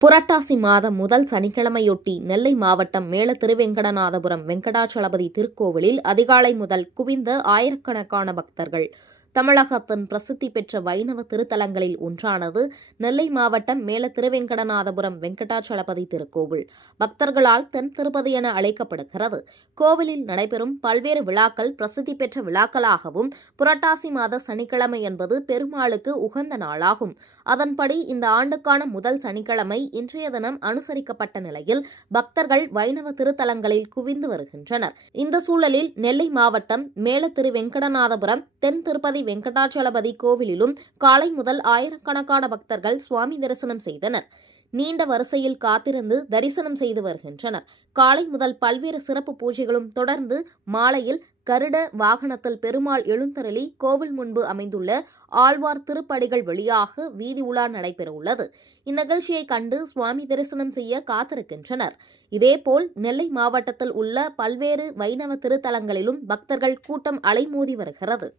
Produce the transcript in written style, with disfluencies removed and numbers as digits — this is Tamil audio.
புரட்டாசி மாதம் முதல் சனிக்கிழமையொட்டி நெல்லை மாவட்டம் மேலத்திருவெங்கடநாதபுரம் வெங்கடாச்சலபதி திருக்கோவிலில் அதிகாலை முதல் குவிந்த ஆயிரக்கணக்கான பக்தர்கள். தமிழகத்தின் பிரசித்தி பெற்ற வைணவ திருத்தலங்களில் ஒன்றானது நெல்லை மாவட்டம் மேலத்திருவெங்கடநாதபுரம் வெங்கடாச்சலபதி திருக்கோவில். பக்தர்களால் தென் திருப்பதி என அழைக்கப்படுகிறது. கோவிலில் நடைபெறும் பல்வேறு விழாக்கள் பிரசித்தி பெற்ற விழாக்களாகவும் புரட்டாசி மாத சனிக்கிழமை என்பது பெருமாளுக்கு உகந்த நாளாகும். அதன்படி இந்த ஆண்டுக்கான முதல் சனிக்கிழமை இன்றைய தினம் அனுசரிக்கப்பட்ட நிலையில் பக்தர்கள் வைணவ திருத்தலங்களில் குவிந்து வருகின்றனர். இந்த சூழலில் நெல்லை மாவட்டம் மேலத்திருவெங்கடநாதபுரம் தென் திருப்பதி வெங்கடாச்சலபதி கோவிலிலும் காலை முதல் ஆயிரக்கணக்கான பக்தர்கள் சுவாமி தரிசனம் செய்தனர். நீண்ட வரிசையில் காத்திருந்து தரிசனம் செய்து வருகின்றனர். காலை முதல் பல்வேறு சிறப்பு பூஜைகளும் தொடர்ந்து மாலையில் கருட வாகனத்தில் பெருமாள் எழுந்தருளி கோவில் முன்பு அமைந்துள்ள ஆழ்வார் திருப்படிகள் வழியாக வீதி உலா நடைபெறவுள்ளது. இந்நிகழ்ச்சியை கண்டு சுவாமி தரிசனம் செய்ய காத்திருக்கின்றனர். இதேபோல் நெல்லை மாவட்டத்தில் உள்ள பல்வேறு வைணவ திருத்தலங்களிலும் பக்தர்கள் கூட்டம் அலைமோதி வருகிறது.